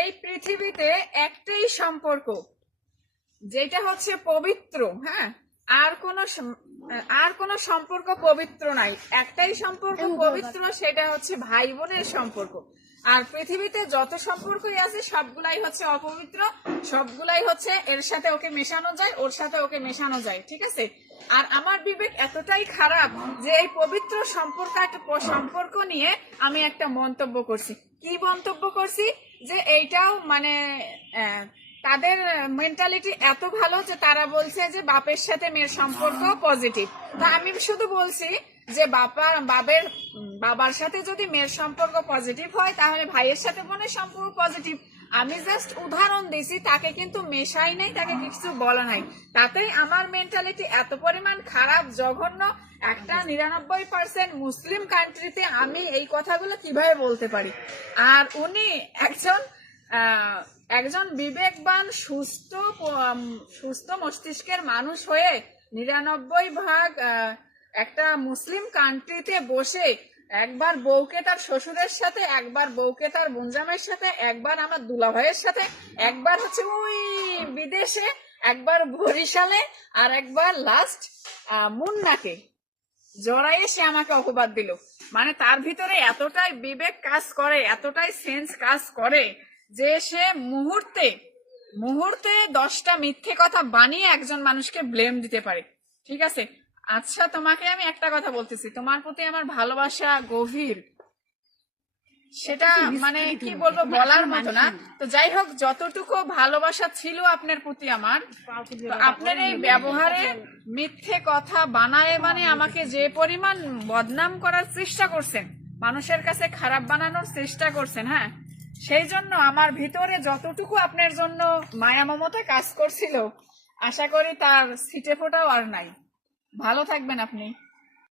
এই পৃথিবীতে একটাই সম্পর্ক যেটা হচ্ছে পবিত্র। হ্যাঁ, আর কোনো সম্পর্ক পবিত্র নাই। একটাই সম্পর্ক পবিত্র, সেটা হচ্ছে ভাই বোনের সম্পর্ক। আর পৃথিবীতে যত সম্পর্কই আছে সবগুলাই হচ্ছে অপবিত্র, সবগুলাই হচ্ছে এর সাথে ওকে মেশানো যায়, ওর সাথে ওকে মেশানো যায়। ঠিক আছে? আর আমার বিবেক এতটাই খারাপ যে এই পবিত্র সম্পর্ক নিয়ে আমি একটা মন্তব্য করছি। কি মন্তব্য করছি? যে এইটাও মানে তাদের মেন্টালিটি এত ভালো যে তারা বলছে যে বাপের সাথে মেয়ের সম্পর্ক পজিটিভ। তা আমি শুধু বলছি যে বাবার সাথে যদি মেয়ের সম্পর্ক পজিটিভ হয় তাহলে ভাইয়ের সাথে বোনের সম্পর্ক পজিটিভ। আমি জাস্ট উদাহরণ দিছি, তাকে কিন্তু মেশাই নাই, তাকে কিছু বলা নাই। তাতেই আমার মেন্টালিটি এত পরিমাণ খারাপ, জঘন্য। একটা 99% মুসলিম কান্ট্রিতে আমি এই কথাগুলো কিভাবে বলতে পারি? আর উনি একজন বিবেকবান সুস্থ মস্তিষ্কের মানুষ হয়ে 99% একটা মুসলিম কান্ট্রিতে বসে একবার বউকে তার শ্বশুরের সাথে, একবার বউকে তার বোনজামের সাথে, একবার আমার দুলাভাইয়ের সাথে, একবার হচ্ছে ওই বিদেশে, একবার বরিশালে, আর একবার লাস্ট মুন্নাকে জড়াইয়ে সে আমাকে অপবাদ দিল। মানে তার ভিতরে এতটাই বিবেক কাজ করে, এতটাই সেন্স কাজ করে যে সে মুহূর্তে 10টা মিথ্যে কথা বানিয়ে একজন মানুষকে ব্লেম দিতে পারে। ঠিক আছে? আচ্ছা, তোমাকে আমি একটা কথা বলতেছি, তোমার প্রতি আমার ভালোবাসা গভীর, সেটা মানে কি বলবো, বলার মতো না। তো যাই হোক, যতটুকু ভালোবাসা ছিল আপনার প্রতি আমার, আপনার এই ব্যবহারে মিথ্যে কথা বানায় মানে আমাকে যে পরিমাণ বদনাম করার চেষ্টা করছেন, মানুষের কাছে খারাপ বানানোর চেষ্টা করছেন, হ্যাঁ, সেই জন্য আমার ভিতরে যতটুকু আপনার জন্য মায়া মমতা কাজ করছিল, আশা করি তার ছিটে ফোটাও আর নাই। ভালো থাকবেন আপনি।